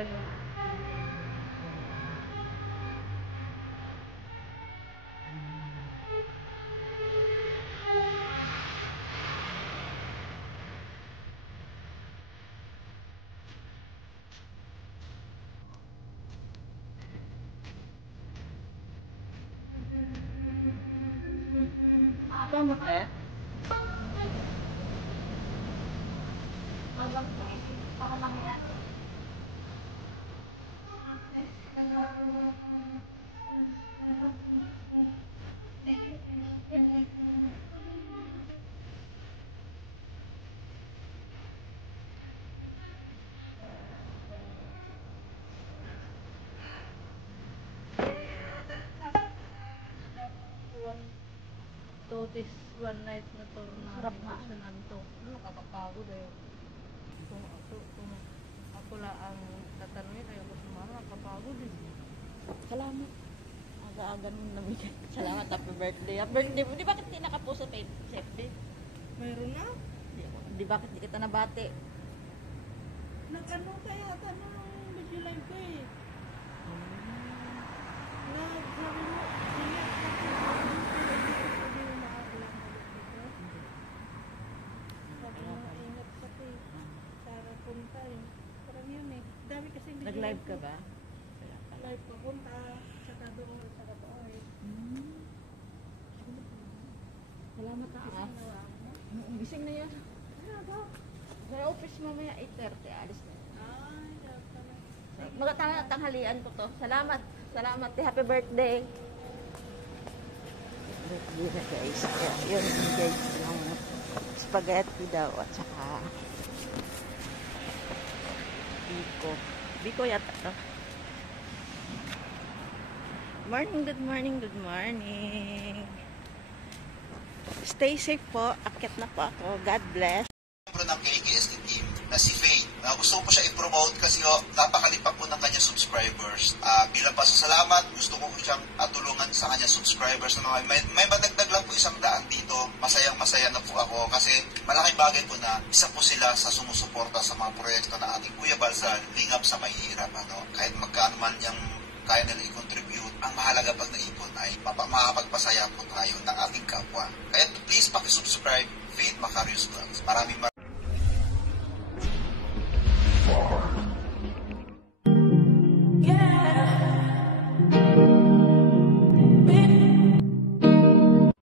Ganun. Tama eh? To this one night na to na Sarap nga. to. Nakakapagod eh. Kung ako lang ang tatanungin, ayoko sumama, nakakapagod eh. Salamat. Aga-aga nung nabigay. Salamat, happy birthday. Happy birthday mo. Di bakit hindi nakapost sa FB? Mayroon na? Di bakit di kita nabati? Nag-ano kaya tanong video live ko eh. Nagsabi mo, sige, punta eh. Parang yun eh. Dami kasi video. Nag-live ka ba? Live pa punta. Saka doon, saka doon eh. Salamat na ako. Gising na yan. Sa office mamaya 8:30. Alis na. Ay, Magtanghalian ko to. Salamat. Salamat. Happy birthday. Birthday na guys. Yun guys. Yung spaghetti daw at saka Biko. Biko yata to. Morning, good morning, good morning. Stay safe po. Akyat na po ako. God bless. Ng KKSD team na si Faye. Gusto ko po siya i-promote kasi napakalipak po ng kanyang subscribers. Bilang pasasalamat, gusto ko siyang tulungan sa kanyang subscribers na mga may madagdag lang po 100 dito. Masayang-masaya na po ako kasi malaking bagay po na isa po sila sa sumusuporta sa mga proyekto na ating Kuya Bal sa Lingap sa Mahihirap. Kahit magkano man yung kaya nila i-contribute, ang mahalaga pag naipon ay makapagpasaya po tayo ng ating kapwa. Kaya please pakisubscribe Faith Macarius Vlogs. Maraming